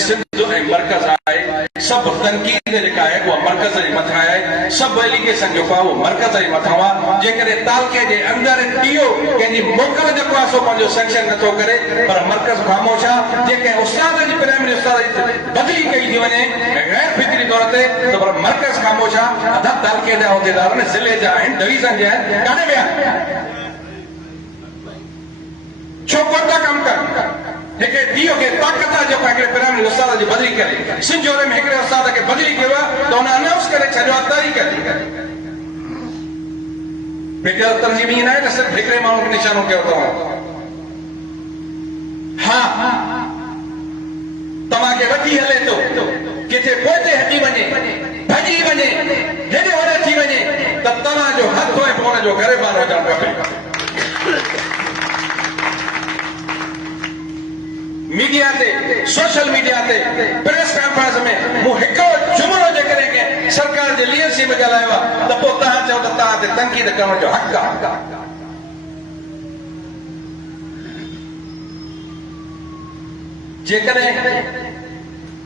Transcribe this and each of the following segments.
सिंध ऐं मर्कज़ आहे सभु तनक़ीद जेका आहे उहा मर्कज़ जे मथां आहे सभु एलिगेशन जेको आहे उहो मर्कज़ जे मथां आहे जेकॾहिं तालके जे अंदरि टीओ कंहिंजी मोकल जेको आहे सो पंहिंजो सेंक्शन नथो करे पर मर्कज़ ख़ामोश आहे जेके उस्ताद जी प्राइमरी उस्ताद जी बदिली कई थी वञे गैर फितरी तौर ते त पर मर्कज़ ख़ामोश आहे अधा तालके जा उहिदेदार आहिनि ज़िले जा आहिनि डिवीज़न जा आहिनि काॾे विया छो कोन था कमु कनि हिकिड़े टीओ खे ताक़त आहे जेको हिकिड़े प्राइमरी उस्ताद जी बदिली करे सिंजोरे में हिकिड़े उस्ताद खे बदिली कयो आहे त हुन अनाउंस करे छॾियो आहे तारीख़ बेटियल तंज़ीम ईअं न आहे त सिर्फ़ु हिकिड़े माण्हू खे निशानो कयो अथव हा तव्हांखे वठी हले थो किथे पोइते हटी वञे भॼी वञे हेॾे होॾे थी वञे त तव्हांजो हथ ऐं पोइ हुनजो गरेबान हुजणु खपे मीडिया ते सोशल मीडिया ते प्रेस कॉन्फ्रेंस में मूं हिकिड़ो जुमिलो जेकॾहिं कंहिं सरकार जे लीडरशिप में ॻाल्हायो आहे त पोइ तव्हां चओ त तव्हां ते तनक़ीद करण जो हक़ आहे जेकॾहिं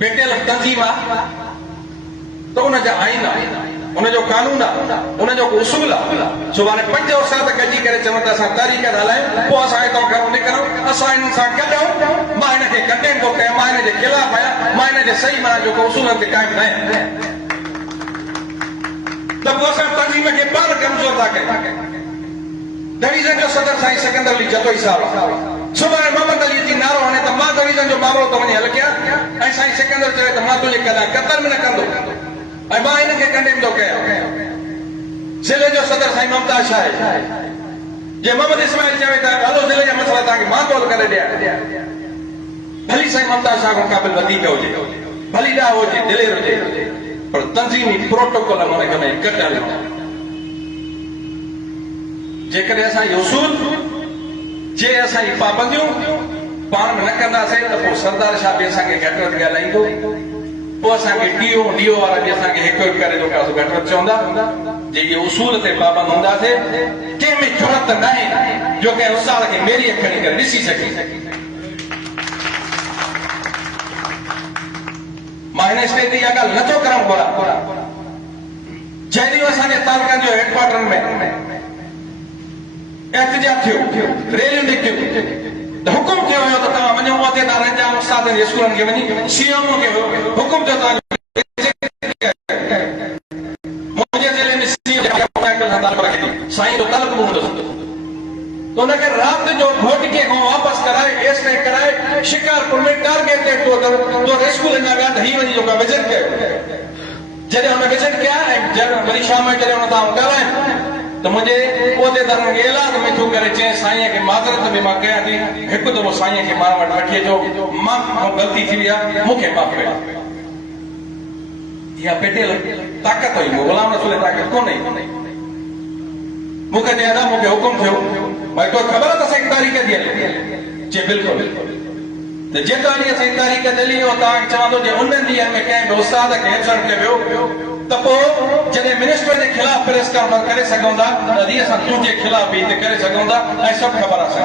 बेटियल तंज़ीम आहे त उनजा आइन आहे उनजो कानून आहे उनजो उसूल आहे सुभाणे 5 उस्ताद गॾिजी करे चवनि त असां तारीख़ हलायूं पोइ असां हितां घणो निकिरूं असां हिननि सां गॾूं मां हिनखे कंडेम थो कयां मां हिन जे ख़िलाफ़ आहियां मां हिन जे सही माना जेको उसूलनि ते क़ाइमु न आहियां त पोइ असां तंज़ीम खे पाण कमज़ोर था कयूं डिवीज़न जो सदर साईं सिकंदर अली जतोई साहब सुभाणे मोहम्मद अली जी नारो हाणे त मां डिवीज़न जो मामिलो थो वञे हल कयां ऐं साईं सिकंदर चवे त मां तुंहिंजे कॾहिं क़तर में न कंदो ऐं मां हिनखे कंडेम थो कयां ज़िले जो सदर साईं मुमताज शाह जे मोहम्मद इस्माइल चवे त हलो ज़िले जा मसइला तव्हांखे मां हल करे ॾियां भली साईं मुमताज शाह खां क़ाबिल वधीक हुजे भली ॾाहो हुजे दिलेर हुजे पर तंज़ीमी प्रोटोकॉल में घटि हलणो जेकॾहिं असांजी उसूल जे असांजी पाबंदियूं पाण में न कंदासीं त पोइ सरदार शाह बि असांखे घटि वधि ॻाल्हाईंदो पोइ असांखे टीओ डीओ वारा बि असांखे हिकु हिकु करे जेको घटि वधि चवंदा जेके उसूल ते पाबंद हूंदासीं कंहिंमें ज़रूरत न आहे जो कंहिं उस्ताद खे मेरी खणी करे ॾिसी सघे मां हिन स्टेज ते इहा ॻाल्हि नथो करणु घुरां जंहिं ॾींहुं असांजे तालुकनि जो हेडक्वार्टर में एहतजाज थियो रैलियूं निकितियूं त हुकुम थियो हुयो त तव्हां वञो उहिदेदारनि जा उस्तादनि जे स्कूलनि खे वञी सीएमओ खे हुकुम थियो मुंहिंजे ज़िले में साईं जो तलब हूंदुसि त हुनखे राति जो घोटिके खां वापसि कराए एस में कराए शिकारपुर में टारगेट ते तो स्कूल न विया त हीअ वञी जेको विज़िट कयो जॾहिं हुन विज़िट कया ऐं वरी शाम जो जॾहिं हुन सां ॻाल्हाइनि त मुंहिंजे उहिदेदारनि खे ऐलान में थो करे चई साईं खे माज़रत बि मां कयां थी हिकु दफ़ो साईं खे मां वटि वठी अचो मां ग़लती थी वई आहे मूंखे माफ़ कयो इहा पेटियल ताक़त हुई गुलाम रसूल ताक़त कोन्हे मूंखे चयां मूंखे हुकुम थियो भई तोखे ख़बर आहे त साईं तारीख़ दी हले चए बिल्कुलु त जेतिरा ॾींहं साईं तारीख़ दिली हो तव्हांखे चवंदो जे उन ॾींहंनि में कंहिं बि उस्ताद खे एब्सेंट कयो त पोइ जॾहिं मिनिस्टर जे ख़िलाफ़ प्रेस कॉन्फ्रेंस करे सघूं था त अॼु असां तुंहिंजे ख़िलाफ़ बि हिते करे सघूं था ऐं सभु ख़बर आहे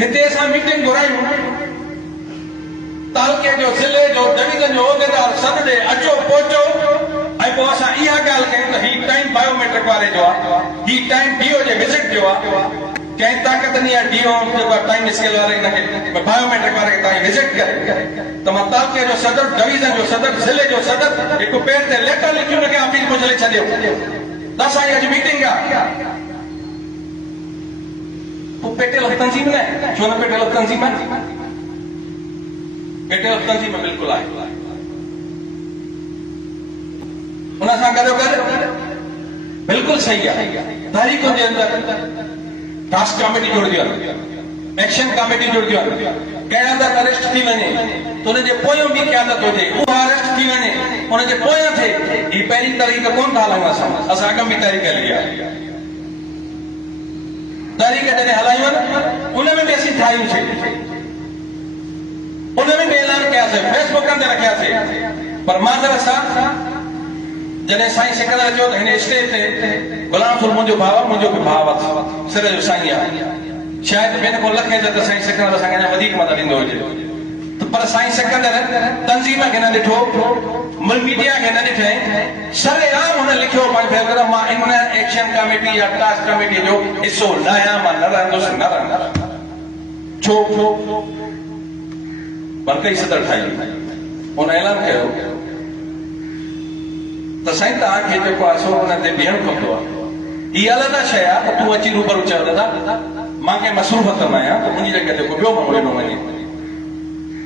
हिते असां मीटिंग घुरायूं तालुके जो ज़िले जो डिवीज़न जो उहिदेदार सभु ॾे अचो पहुचो ऐं पोइ असां इहा ॻाल्हि कयूं त हीउ टाइम बायोमेट्रिक वारे जो आहे हीउ टाइम डीओ जे विज़िट जो आहे कंहिं ताक़त नहीं है डीओ जेको टाइम स्केल वारे हिनखे बायोमेट्रिक वारे खे तव्हां विज़िट करे त मां तालुके जो सदर डिवीज़न जो सदर ज़िले जो सदर हिकु पेड़ ते लेटर लिखी हुनखे अपील मोकिले छॾियो त असांजी अॼु मीटिंग आहे पोइ पेटियल तंज़ीम न आहे छो न पेटियल तंज़ीम आहे पेटियल तंज़ीम बिल्कुलु आहे उन सां गॾोगॾु बिल्कुलु सही आहे तारीख़ुनि जे अंदरि टास्क कमेटी जुड़दियूं आहिनि एक्शन कमेटी जुड़दियूं आहिनि कंहिं अंदरि अरेस्ट थी वञे त हुनजे पोयों बि क़यादत हुजे उहा अरेस्ट थी वञे हुनजे पोयां थिए ही पहिरीं तारीख़ कोन था हलायूं असां अॻमी तारीख़ हली आहे तारीख़ जॾहिं हलायूं आहिनि उन में बि असीं ठाहियूंसीं उन में बि ऐलान कयासीं फेसबुकनि ते रखियासीं पर माज़रत सां जॾहिं साईं सिकंदर चयो त हिन स्टेज ते गुलाम रसूल मुंहिंजो भाउ मुंहिंजो बि भाउ सिर जो साईं आहे शायद ॿिनि को लखे जो त साईं सिकंदर असांखे अञा वधीक मदद ॾींदो हुजे पर साईं सिकंदर तंज़ीम खे न ॾिठो मीडिया खे न ॾिठई सरेआम हुन लिखियो पंहिंजे फेवर मां इन एक्शन कमेटी या टास्क कमेटी जो हिसो न आहियां मां न रहंदुसि न रहंदुसि छो मरकज़ी सदर ठाही हुन ऐलान कयो त साईं तव्हांखे जेको आहे सो हुन ते बीहणु खपंदो आहे हीअ अलॻि शइ आहे त तूं अची रूबरू चयो दादा मां कंहिं मसरूफ़त में आहियां त मुंहिंजी जॻह ते को ॿियो माण्हू ॾिनो वञे